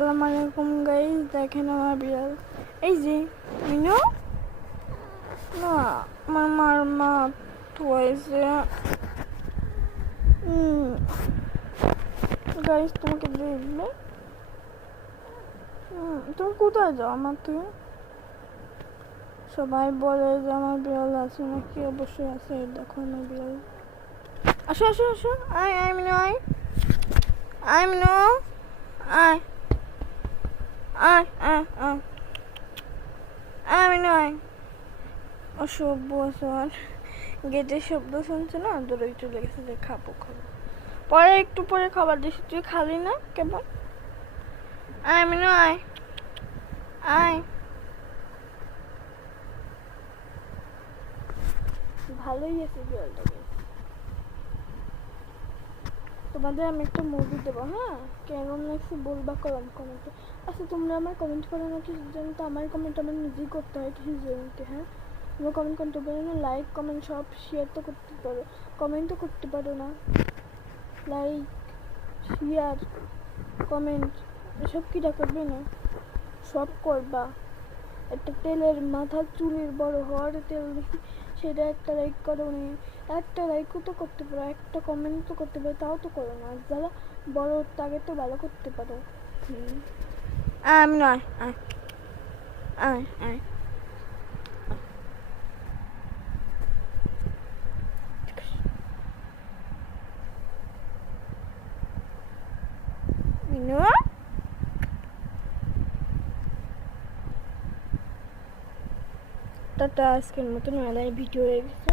আসসালামু আলাইকুম গাইস, দেখেন আমার বিড়াল এই যে মিনু না আমার মার মা ধোয়াইছে। গাইস তোমাকে দেখবে। তুমি কোথায় যাও আমার থেকে? সবাই বলে যে আমার বিড়াল আছে নাকি, অবশ্যই আছে। দেখো আমার বিড়াল। আসো আসো আসো, আয় আয় মিনু, আয় আয় মিনু, আয় আয় আয় আয় আয় মিনু, আয়। অসভ্য স্যার, গেটের শব্দ শুনছে না, দৌড়ে চলে গেছে যে খাবো খাবো। পরে একটু পরে খাবার দিচ্ছি, তুই খালি না কেমন? আয় মিনু, আয় আয়। ভালোই আছে বিড়ালটাকে। তোমাদের আমি একটা মুভি দেবো, হ্যাঁ? কেমন লাগছে বলবা কমেন্টে। আচ্ছা তোমরা আমার কমেন্ট করো না কিছু জন্য, তো আমার কমেন্ট আমার নিজেই করতে হয় কিছু জনকে। হ্যাঁ, তোমরা কমেন্ট করতে পারো না, লাইক কমেন্ট সব শেয়ার তো করতে পারো, কমেন্টও করতে পারো না। লাইক শেয়ার কমেন্ট এসব কিটা করবে না, সব করবা। একটা তেলের মাথার চুলের বড় হওয়ার তেল দেখি, সেটা একটা লাইক করো নি। একটা লাইকও তো করতে পারো, একটা কমেন্ট তো করতে পারো, তাও তো করো না। যারা বড় তাকে তো ভালো করতে পারো। আমি নয়, আয় আয় আয়। মিনু, টাটা। আজকের মতন মেলায় ভিডিও হয়ে গেছে।